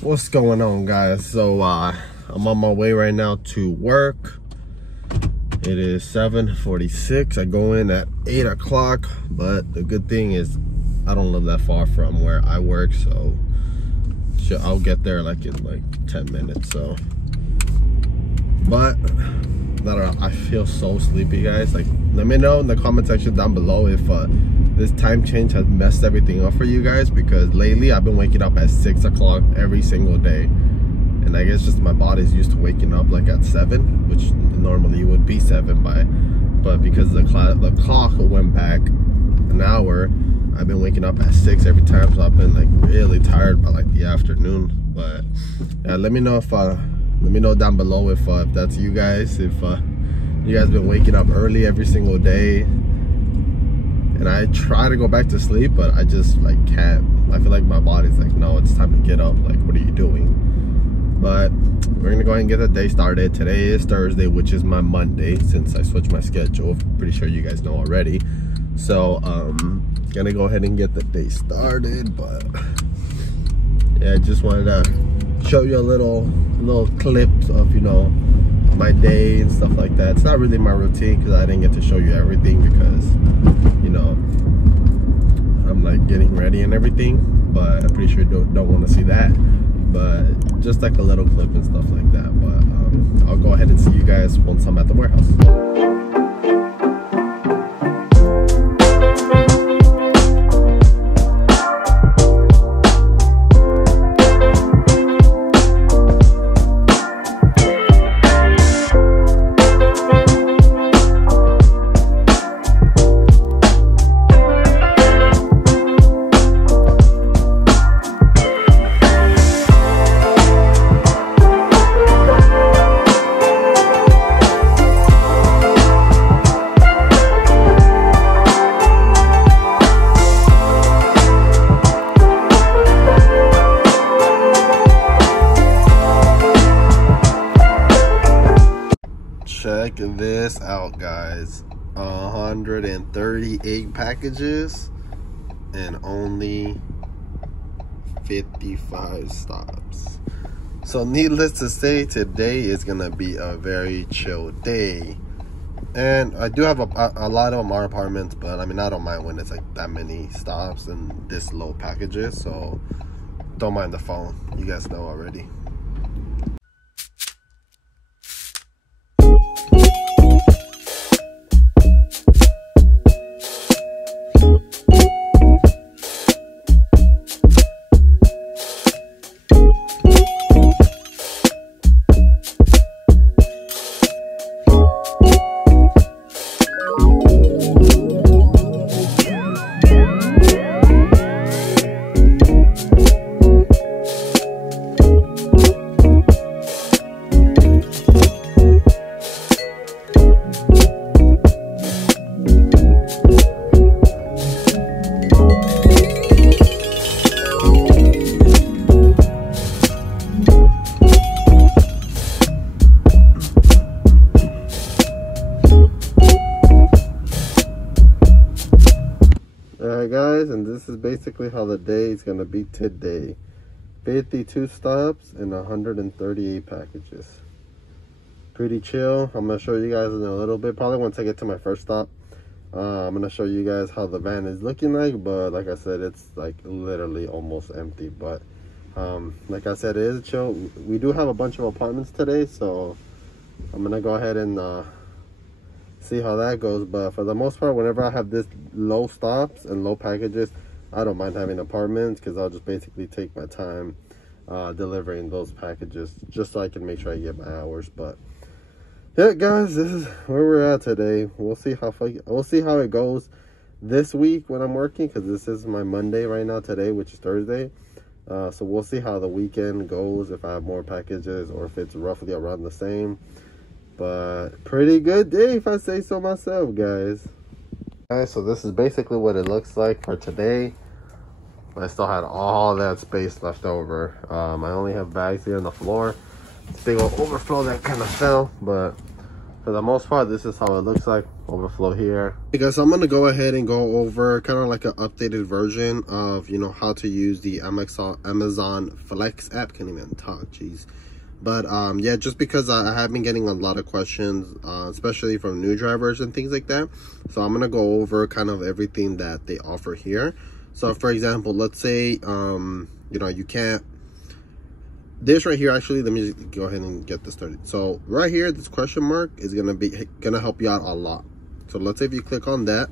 What's going on, guys? So I'm on my way right now to work. It is 7:46. I go in at 8 o'clock, but the good thing is I don't live that far from where I work, so I'll get there like in like 10 minutes. So, but I don't know, I feel so sleepy, guys. Like, let me know in the comment section down below if this time change has messed everything up for you guys, because lately I've been waking up at 6 o'clock every single day, and I guess just my body's used to waking up like at 7, which normally would be 7 but because the clock went back an hour, I've been waking up at 6 every time, so I've been like really tired by like the afternoon. But yeah, let me know down below if that's you guys, if you guys been waking up early every single day. And I try to go back to sleep, but I just like can't. I feel like my body's like, no, it's time to get up. Like, what are you doing? But we're gonna go ahead and get the day started. Today is Thursday, which is my Monday, since I switched my schedule. Pretty sure you guys know already. So gonna go ahead and get the day started. But yeah, I just wanted to show you a little clips of, you know, my day and stuff like that. It's not really my routine because I didn't get to show you everything, because, you know, I'm like getting ready and everything, but I'm pretty sure you don't want to see that. But just like a little clip and stuff like that. But I'll go ahead and see you guys once I'm at the warehouse. Check this out, guys. 138 packages and only 55 stops. So needless to say, today is gonna be a very chill day. And I do have a lot of them are apartments, but I mean, I don't mind when it's like that many stops and this low packages, so don't mind the phone. You guys know already. Alright, guys, and this is basically how the day is going to be today. 52 stops and 138 packages. Pretty chill. I'm going to show you guys in a little bit. Probably once I get to my first stop, I'm going to show you guys how the van is looking like. But like I said, it's like literally almost empty. But like I said, it is chill. We do have a bunch of apartments today, so I'm going to go ahead and see how that goes. But for the most part, whenever I have this low stops and low packages, I don't mind having apartments, because I'll just basically take my time delivering those packages, just so I can make sure I get my hours. But yeah, guys, this is where we're at today. We'll see how it goes this week when I'm working, because this is my Monday right now today, which is Thursday. So we'll see how the weekend goes, if I have more packages or if it's roughly around the same. But pretty good day, if I say so myself, guys. Alright, so this is basically what it looks like for today. I still had all that space left over. I only have bags here on the floor. It's a big old overflow that kind of fell, but for the most part, this is how it looks like. overflow here. Because I'm gonna go ahead and go over kind of like an updated version of, you know, how to use the Amazon Flex app. Can't even talk, jeez. But yeah, just because I have been getting a lot of questions, especially from new drivers and things like that. So I'm gonna go over kind of everything that they offer here. So for example, let's say you know, you can't, this right here, actually, let me just go ahead and get this started. So right here, this question mark is gonna help you out a lot. So let's say if you click on that,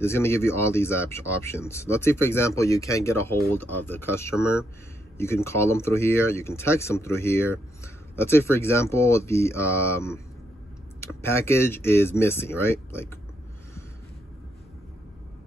it's gonna give you all these options. Let's say, for example, you can't get a hold of the customer. You can call them through here. You can text them through here. Let's say, for example, the package is missing, right? Like,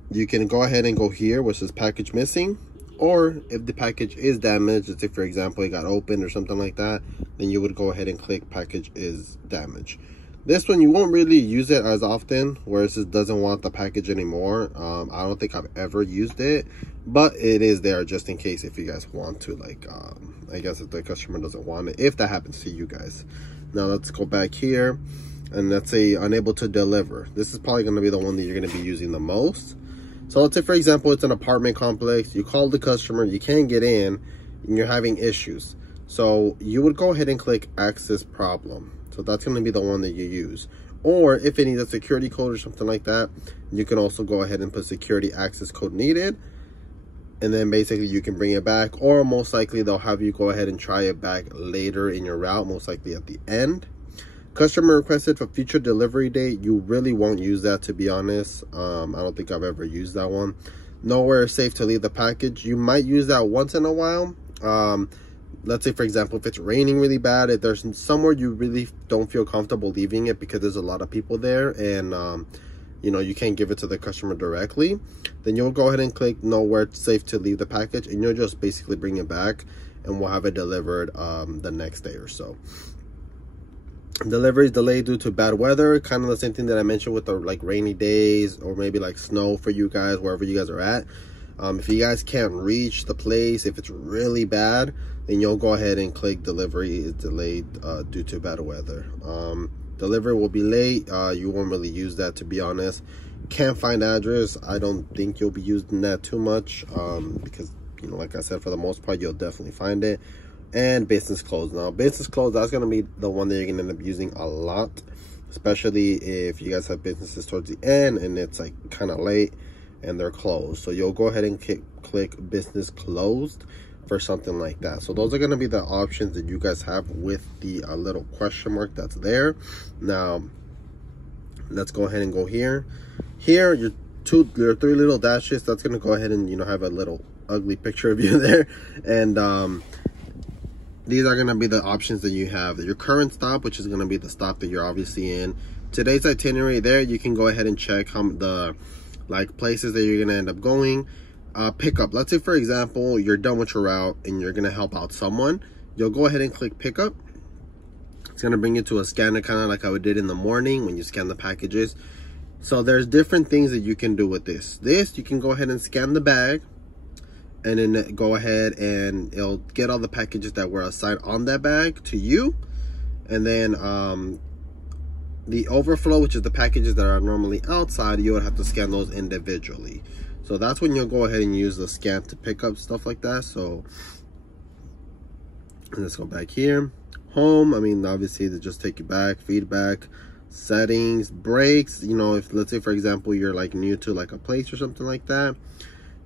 you can go ahead and go here, which is package missing. Or if the package is damaged, let's say, for example, it got opened or something like that, then you would go ahead and click package is damaged. This one, you won't really use it as often, whereas it doesn't want the package anymore. I don't think I've ever used it, but it is there just in case if you guys want to, like, I guess if the customer doesn't want it, if that happens to you guys. Now let's go back here, and let's say unable to deliver. This is probably going to be the one that you're going to be using the most. So let's say, for example, it's an apartment complex. You call the customer, you can't get in, and you're having issues. So you would go ahead and click access problem. So that's going to be the one that you use. Or if it needs a security code or something like that, you can also go ahead and put security access code needed. And then basically you can bring it back, or most likely they'll have you go ahead and try it back later in your route, most likely at the end. Customer requested for future delivery date. You really won't use that, to be honest. I don't think I've ever used that one. Nowhere safe to leave the package. You might use that once in a while. Let's say, for example, if it's raining really bad, if there's somewhere you really don't feel comfortable leaving it because there's a lot of people there, and you know, you can't give it to the customer directly, then you'll go ahead and click nowhere safe to leave the package, and you'll just basically bring it back, and we'll have it delivered the next day or so. Delivery is delayed due to bad weather, kind of the same thing that I mentioned with the like rainy days, or maybe like snow for you guys, wherever you guys are at. If you guys can't reach the place, if it's really bad, then you'll go ahead and click delivery is delayed due to bad weather. Delivery will be late. You won't really use that, to be honest. Can't find address. I don't think you'll be using that too much, because, you know, like I said, for the most part, you'll definitely find it. And business closed. Now, business closed, that's going to be the one that you're going to end up using a lot, especially if you guys have businesses towards the end and it's like kind of late and they're closed. So you'll go ahead and click business closed for something like that. So those are going to be the options that you guys have with the little question mark that's there. Now let's go ahead and go here. Here, your three little dashes, that's going to go ahead and, you know, have a little ugly picture of you there. And these are going to be the options that you have. Your current stop, which is going to be the stop that you're obviously in. Today's itinerary, there you can go ahead and check how the like places that you're going to end up going. Pickup, let's say, for example, you're done with your route and you're going to help out someone. You'll go ahead and click pickup. It's going to bring you to a scanner, kind of like how it did in the morning when you scan the packages. So there's different things that you can do with this. You can go ahead and scan the bag, and then go ahead and it'll get all the packages that were assigned on that bag to you. And then the overflow, which is the packages that are normally outside, you would have to scan those individually. So that's when you'll go ahead and use the scan to pick up stuff like that. So let's go back here. Home, I mean, obviously they just take you back. Feedback, settings, breaks. You know, if let's say, for example, you're like new to like a place or something like that,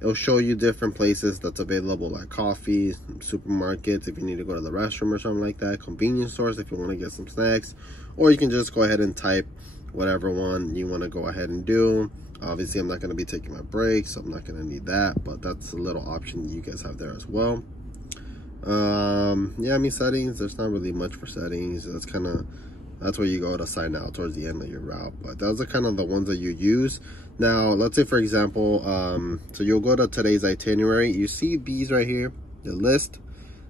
it'll show you different places that's available, like coffee, supermarkets if you need to go to the restroom or something like that, convenience stores if you want to get some snacks, or you can just go ahead and type whatever one you want to go ahead and do. Obviously, I'm not going to be taking my breaks, so I'm not going to need that, but that's a little option you guys have there as well. Yeah, I mean, settings, there's not really much for settings. That's where you go to sign out towards the end of your route, but those are kind of the ones that you use. Now, let's say, for example, so you'll go to today's itinerary. You see these right here, the list.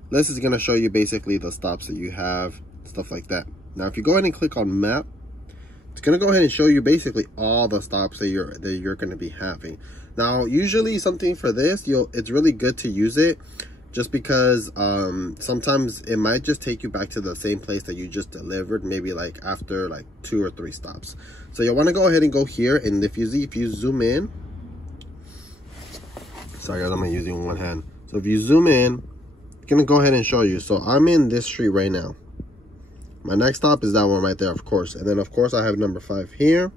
List is going to show you basically the stops that you have, stuff like that. Now, if you go ahead and click on map, it's going to go ahead and show you basically all the stops that you're going to be having. Now, usually something for this, it's really good to use it just because sometimes it might just take you back to the same place that you just delivered, maybe like after like 2 or 3 stops. So you'll want to go ahead and go here, and if you zoom in, sorry guys, I'm using one hand. So if you zoom in, I'm gonna go ahead and show you. So I'm in this street right now. My next stop is that one right there, of course. And then of course I have number 5 here,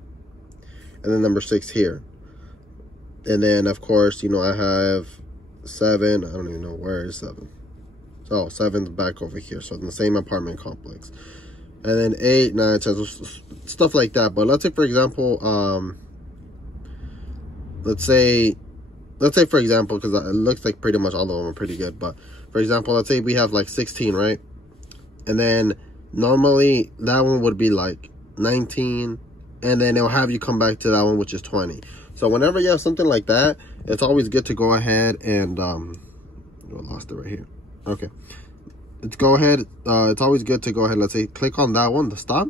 and then number 6 here. And then of course, you know, I have 7, I don't even know where is 7. So 7's back over here, so in the same apartment complex. And then 8, 9, 10, stuff like that. But let's say for example, let's say for example, because it looks like pretty much all of them are pretty good, but for example, let's say we have like 16, right? And then normally that one would be like 19, and then it'll have you come back to that one, which is 20. So whenever you have something like that, it's always good to go ahead and I lost it right here. Okay, it's always good to go ahead, let's say click on that one, the stop.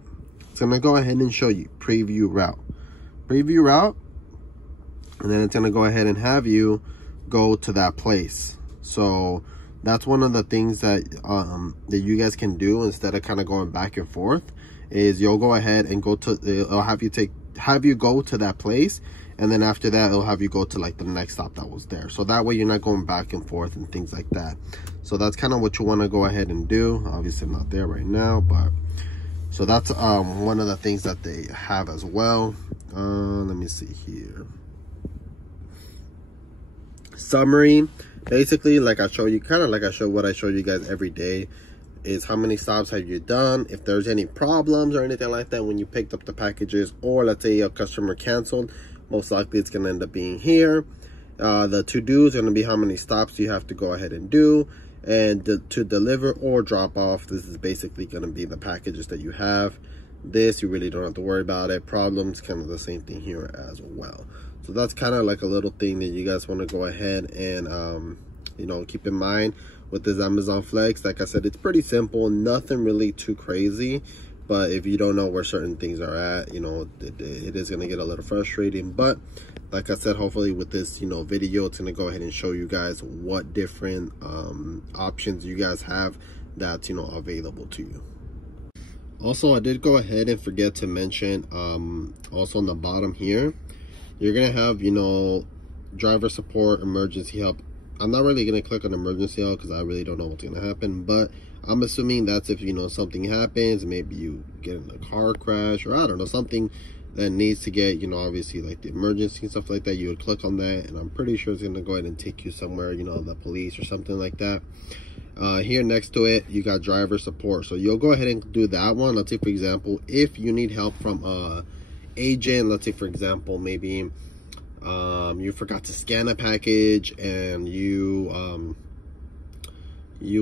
It's gonna go ahead and show you preview route, and then it's gonna go ahead and have you go to that place. So that's one of the things that that you guys can do instead of kind of going back and forth, is you'll go ahead and go to, it'll have you go to that place, and then after that it'll have you go to like the next stop that was there. So that way you're not going back and forth and things like that. So that's kind of what you want to go ahead and do. Obviously I'm not there right now, but so that's one of the things that they have as well. Let me see here. Summary, basically, like I show you, kind of like what I show you guys every day, is how many stops have you done, if there's any problems or anything like that when you picked up the packages, or let's say a customer canceled, most likely it's going to end up being here. The to-do is going to be how many stops you have to go ahead and do, and to deliver or drop off, this is basically going to be the packages that you have. This, you really don't have to worry about it. Problems, kind of the same thing here as well. So that's kind of like a little thing that you guys want to go ahead and you know, keep in mind with this Amazon Flex. Like I said, it's pretty simple, nothing really too crazy, but if you don't know where certain things are at, you know, it is going to get a little frustrating. But like I said, hopefully with this, you know, video, it's going to go ahead and show you guys what different options you guys have that's, you know, available to you. Also, I did go ahead and forget to mention also on the bottom here, you're gonna have, you know, driver support, emergency help. I'm not really gonna click on emergency help because I really don't know what's gonna happen, but I'm assuming that's if, you know, something happens, maybe you get in a car crash, or I don't know, something that needs to get, you know, obviously like the emergency and stuff like that. You would click on that, and I'm pretty sure it's gonna go ahead and take you somewhere, you know, the police or something like that. Here next to it, you got driver support, so you'll go ahead and do that one. Let's say for example, if you need help from agent, let's say for example, maybe you forgot to scan a package, and you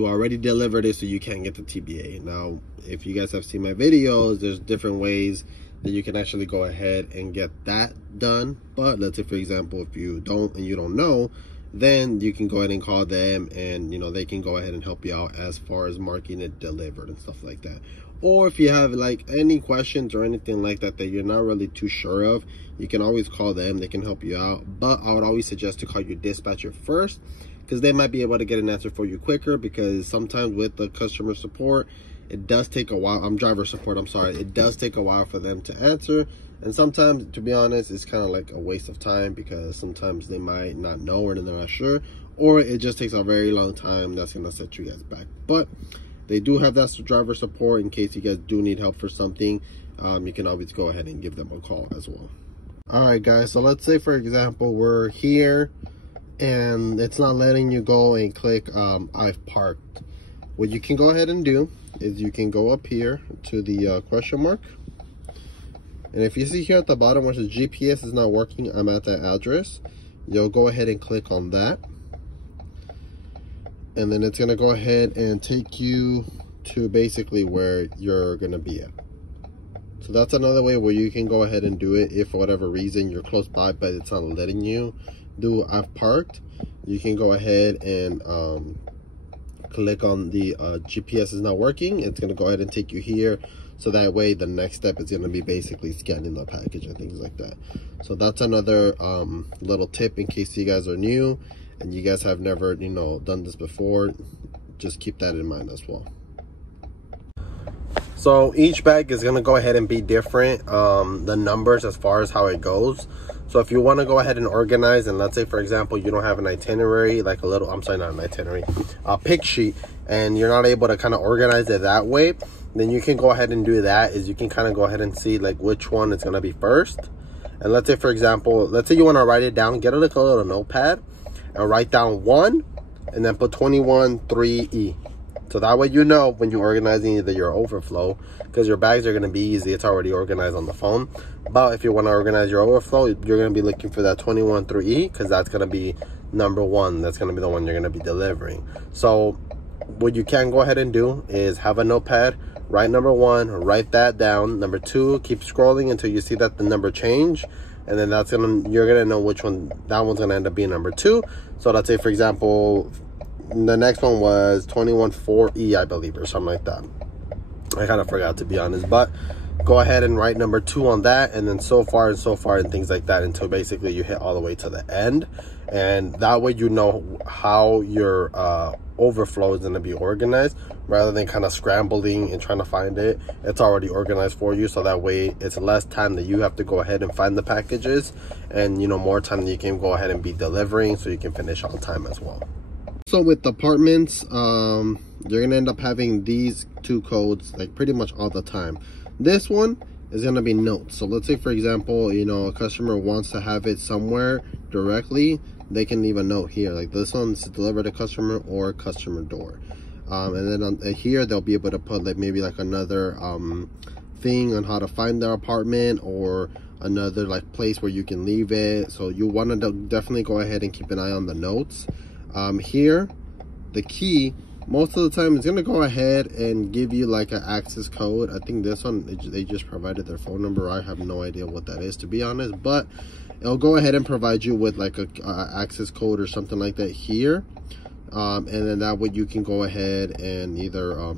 already delivered it, so you can't get the TBA. Now, if you guys have seen my videos, there's different ways that you can actually go ahead and get that done. But let's say for example, if you don't know, then you can go ahead and call them, and you know, they can go ahead and help you out as far as marking it delivered and stuff like that. Or if you have like any questions or anything like that that you're not really too sure of, you can always call them, they can help you out. But I would always suggest to call your dispatcher first, because they might be able to get an answer for you quicker, because sometimes with the customer support, it does take a while. Driver support, I'm sorry, it does take a while for them to answer. And sometimes, to be honest, it's kind of like a waste of time, because sometimes they might not know or they're not sure, or it just takes a very long time. That's going to set you guys back. But they do have that driver support in case you guys do need help for something. You can always go ahead and give them a call as well. All right, guys, so let's say for example, we're here and it's not letting you go and click I've parked. What you can go ahead and do is you can go up here to the question mark, and if you see here at the bottom where the GPS is not working, I'm at that address, you'll go ahead and click on that, and then it's going to go ahead and take you to basically where you're going to be at. So that's another way where you can go ahead and do it. If for whatever reason you're close by but it's not letting you do I've parked, you can go ahead and click on the GPS is not working. It's going to go ahead and take you here, so that way the next step is going to be basically scanning the package and things like that. So that's another little tip in case you guys are new. and you guys have never, you know, done this before, just keep that in mind as well. So each bag is going to go ahead and be different, the numbers as far as how it goes. So if you want to go ahead and organize, and let's say for example you don't have an itinerary, like a little, I'm sorry, not an itinerary, a pick sheet, and you're not able to kind of organize it that way, then you can go ahead and do that. Is you can kind of go ahead and see like which one is going to be first. And let's say for example, let's say you want to write it down, get like a little notepad and write down 1 and then put 21-3E. So that way you know when you're organizing either your overflow, because your bags are going to be easy, it's already organized on the phone. But if you want to organize your overflow, you're going to be looking for that 21-3E, because that's going to be number 1. That's going to be the one you're going to be delivering. So what you can go ahead and do is have a notepad, write number 1, write that down. Number 2, keep scrolling until you see that the number change, and then that's you're gonna know which one, that one's gonna end up being number 2. So let's say for example the next one was 21-4E, I believe, or something like that. I kind of forgot, to be honest, but go ahead and write number 2 on that, and then so far and things like that until basically you hit all the way to the end. And that way you know how your overflow is going to be organized, rather than kind of scrambling and trying to find it. It's already organized for you, so that way it's less time that you have to go ahead and find the packages, and you know, more time that you can go ahead and be delivering, so you can finish on time as well. So with apartments, you're gonna end up having these 2 codes like pretty much all the time. This one is gonna be notes. So let's say for example, you know, a customer wants to have it somewhere directly, they can leave a note here. Like this one is deliver to customer or customer door. And then on here they'll be able to put like maybe like another thing on how to find their apartment, or another like place where you can leave it. So you want to definitely go ahead and keep an eye on the notes. Here the key, most of the time it's going to go ahead and give you like an access code. I think this one they just provided their phone number. I have no idea what that is, to be honest, but it'll go ahead and provide you with like a access code or something like that here. And then that way you can go ahead and either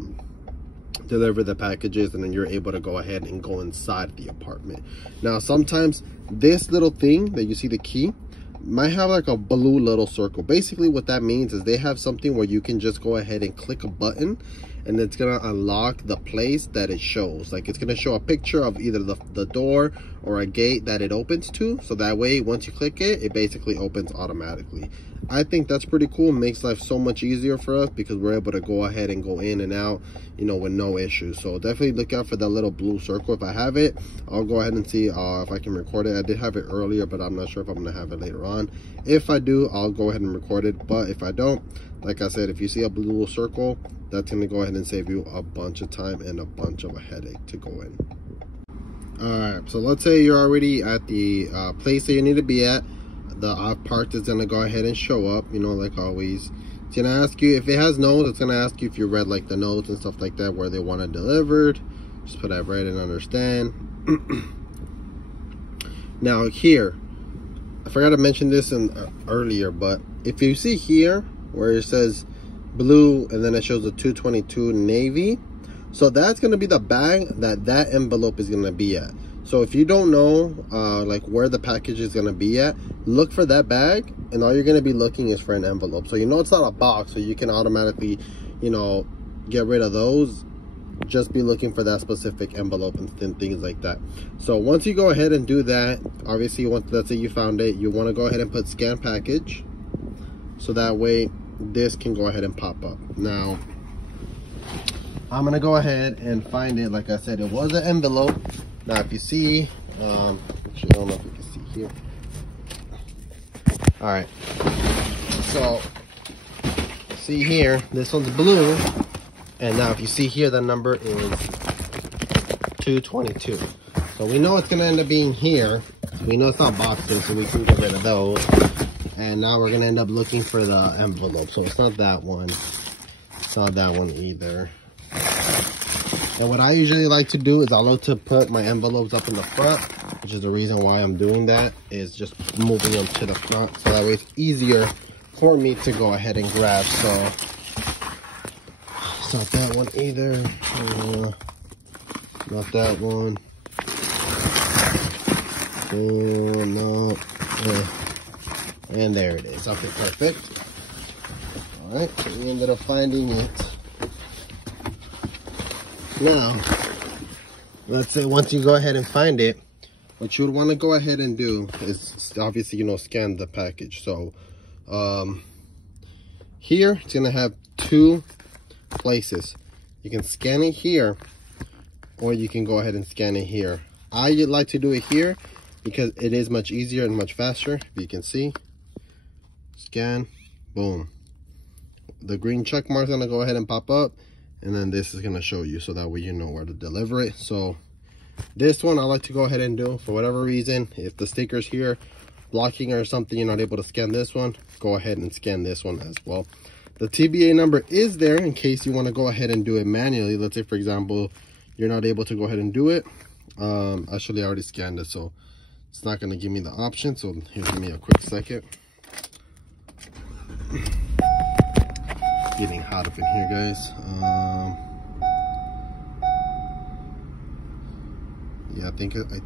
deliver the packages, and then you're able to go ahead and go inside the apartment. Now sometimes this little thing that you see, the key, might have like a blue little circle. Basically what that means is they have something where you can just go ahead and click a button, and it's gonna unlock the place that it shows. Like it's gonna show a picture of either the door or a gate that it opens to, so that way once you click it, it basically opens automatically. I think that's pretty cool. It makes life so much easier for us, because we're able to go ahead and go in and out, you know, with no issues. So definitely look out for that little blue circle. If I have it, I'll go ahead and see if I can record it. I did have it earlier, but I'm not sure if I'm gonna have it later on. If I do, I'll go ahead and record it, but if I don't, like I said, if you see a blue circle, that's gonna go ahead and save you a bunch of time and a bunch of a headache to go in. All right, so let's say you're already at the place that you need to be at. The off part is gonna go ahead and show up, you know, like always. It's gonna ask you if it has notes. It's gonna ask you if you read like the notes and stuff like that, where they want it delivered. Just put I've read and understand. Now here, I forgot to mention this earlier, but if you see here where it says blue and then it shows the 222 navy, so that's going to be the bag that envelope is going to be at. So if you don't know like where the package is going to be at, look for that bag, and all you're going to be looking is for an envelope. So you know it's not a box, so you can automatically, you know, get rid of those. Just be looking for that specific envelope and things like that. So once you go ahead and do that, obviously let's say you found it, you want to go ahead and put scan package, so that way this can go ahead and pop up. Now I'm gonna go ahead and find it. Like I said, it was an envelope. Now if you see, actually I don't know if you can see here. All right, so see here, this one's blue. And now if you see here, the number is 222. So we know it's gonna end up being here. We know it's not boxes, so we can get rid of those. And now we're gonna end up looking for the envelope. So it's not that one. It's not that one either. And what I usually like to do is I love to put my envelopes up in the front, which is the reason why I'm doing that, is just moving them to the front. So that way it's easier for me to go ahead and grab. So it's not that one either. Not that one. No. And there it is. Okay, perfect. All right, so we ended up finding it. Now, let's say once you go ahead and find it, what you would want to go ahead and do is obviously, scan the package. So here it's going to have two places. You can scan it here, or you can go ahead and scan it here. I like to do it here because it is much easier and much faster. If you can see, scan, boom. The green check mark is going to go ahead and pop up, and then this is going to show you, so that way you know where to deliver it. So this one I like to go ahead and do for whatever reason. If the sticker's here blocking or something, you're not able to scan this one, go ahead and scan this one as well. The TBA number is there in case you want to go ahead and do it manually. Let's say, for example, you're not able to go ahead and do it. Actually, I already scanned it, so it's not going to give me the option. So here, give me a quick second. Getting hot up in here, guys. Yeah, I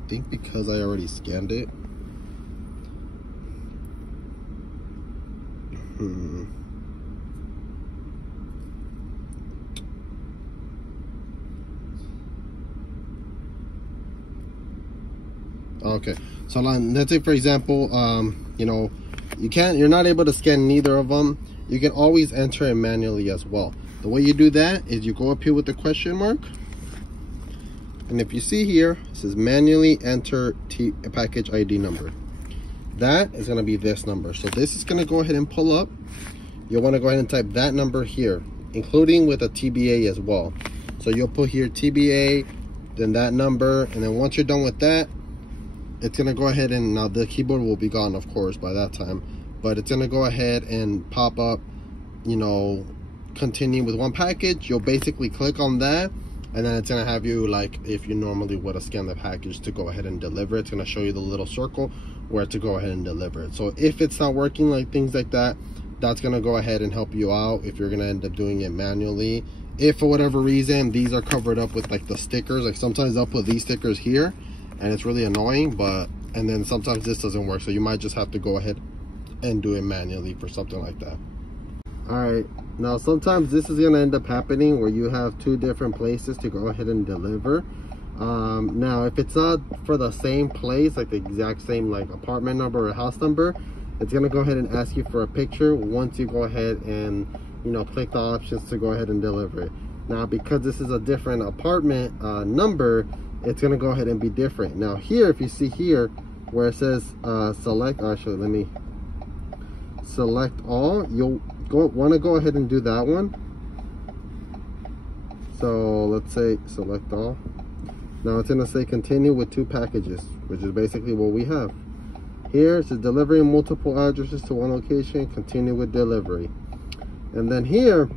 think because I already scanned it. Okay, so let's say, for example, you're not able to scan neither of them. You can always enter it manually as well. The way you do that is you go up here with the question mark, and if you see here, it says manually enter package ID number. That is going to be this number. So this is going to go ahead and pull up. You'll want to go ahead and type that number here, including with a TBA as well. So you'll put here TBA, then that number, and then once you're done with that, it's going to go ahead and, now the keyboard will be gone, of course, by that time, but it's going to go ahead and pop up, continue with one package. You'll basically click on that, and then it's going to have you, like if you normally would have scanned the package to go ahead and deliver, it's going to show you the little circle where to go ahead and deliver it. So if it's not working, like things like that, that's going to go ahead and help you out if you're going to end up doing it manually. If for whatever reason these are covered up with like the stickers, like sometimes they'll put these stickers here and it's really annoying, and then sometimes this doesn't work, so you might just have to go ahead and do it manually for something like that. All right, now sometimes this is going to end up happening where you have two different places to go ahead and deliver. Now if it's not for the same place, like the exact same like apartment number or house number, it's going to go ahead and ask you for a picture once you go ahead and click the options to go ahead and deliver it. Now because this is a different apartment number, it's going to go ahead and be different. Now here, if you see here where it says select, actually let me select all, you'll want to go ahead and do that one. So let's say select all. Now it's going to say continue with two packages, which is basically what we have here. It says delivering multiple addresses to one location, continue with delivery. And then here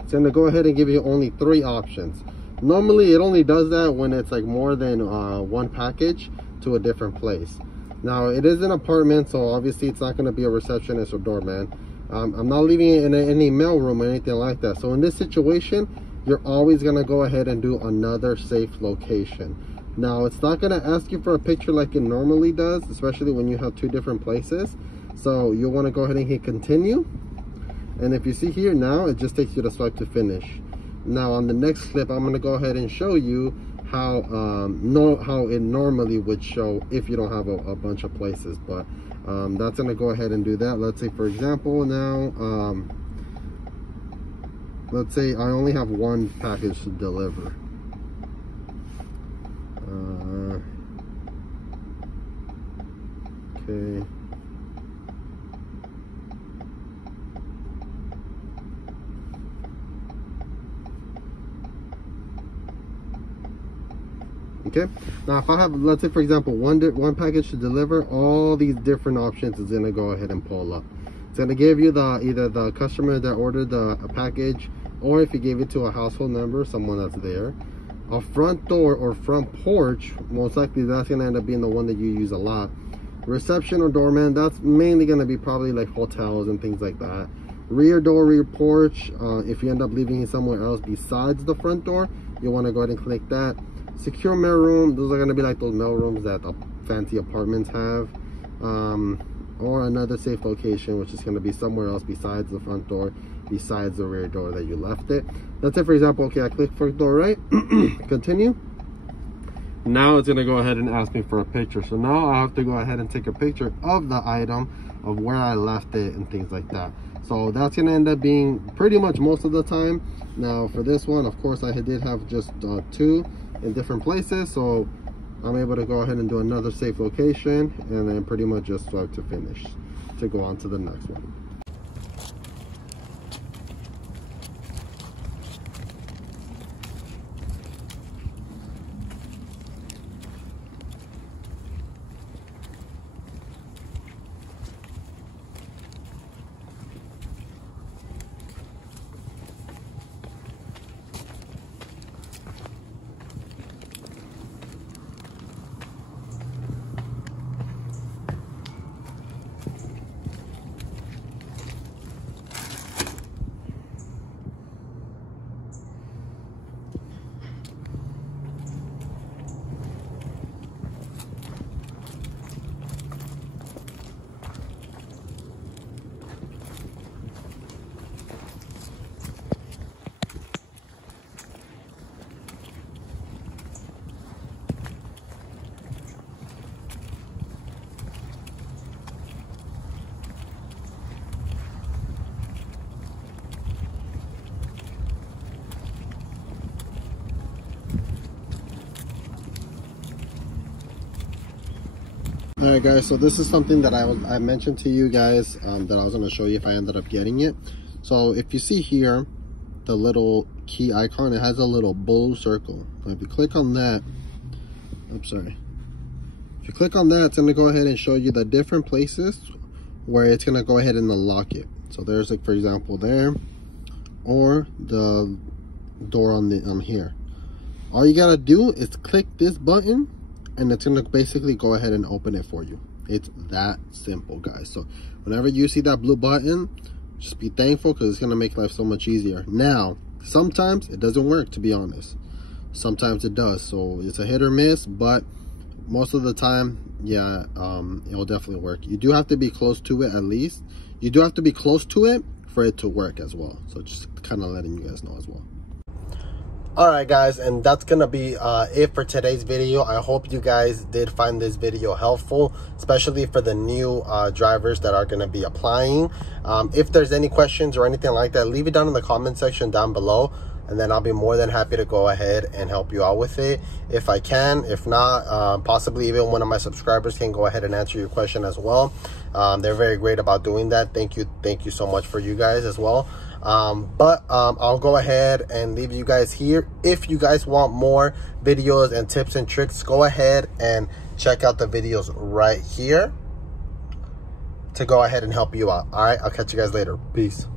it's going to go ahead and give you only 3 options. Normally it only does that when it's like more than one package to a different place. Now it is an apartment, so obviously it's not going to be a receptionist or doorman. I'm not leaving it in any mail room or anything like that. So in this situation, you're always going to go ahead and do another safe location. Now it's not going to ask you for a picture like it normally does, especially when you have 2 different places. So you'll want to go ahead and hit continue. And if you see here now, it just takes you to swipe to finish. Now on the next clip, I'm going to go ahead and show you how it normally would show if you don't have a bunch of places. But that's going to go ahead and do that. Let's say, for example, now let's say I only have one package to deliver. Okay. Okay, now if I have, let's say for example, one package to deliver, all these different options is going to go ahead and pull up. It's going to give you either the customer that ordered a package, or if you gave it to a household member, someone that's there, a front door or front porch. Most likely that's going to end up being the one that you use a lot. Reception or doorman, that's mainly going to be probably like hotels and things like that. Rear door, rear porch, if you end up leaving it somewhere else besides the front door, you want to go ahead and click that. Secure mail room, those are going to be like those mail rooms that fancy apartments have. or another safe location, which is going to be somewhere else besides the front door, besides the rear door that you left it. Let's say, for example, okay, I click front door right, continue. Now it's going to go ahead and ask me for a picture. So now I have to go ahead and take a picture of the item, of where I left it and things like that. So that's going to end up being pretty much most of the time. Now for this one, of course, I did have just 2 in different places, so I'm able to go ahead and do another safe location and then pretty much just swipe to finish to go on to the next one. All right, guys, so this is something that I mentioned to you guys that I was going to show you if I ended up getting it. So if you see here the little key icon, it has a little blue circle. If you click on that, if you click on that, it's going to go ahead and show you the different places where it's going to go ahead and unlock it. So there's, like, for example, there, or the door on here. All you got to do is click this button and it's going to basically go ahead and open it for you. It's that simple, guys. So whenever you see that blue button, just be thankful, because it's going to make life so much easier. Now, sometimes it doesn't work, to be honest. Sometimes it does. So it's a hit or miss, but most of the time, yeah, it'll definitely work. You do have to be close to it, at least. You do have to be close to it for it to work as well. So just kind of letting you guys know as well. All right, guys, and that's gonna be it for today's video. I hope you guys did find this video helpful, especially for the new drivers that are gonna be applying. If there's any questions or anything like that, leave it down in the comment section down below, and then I'll be more than happy to go ahead and help you out with it if I can. If not, possibly even one of my subscribers can go ahead and answer your question as well. They're very great about doing that. Thank you so much for you guys as well. I'll go ahead and leave you guys here. If you guys want more videos and tips and tricks, go ahead and check out the videos right here to go ahead and help you out. All right, I'll catch you guys later. Peace.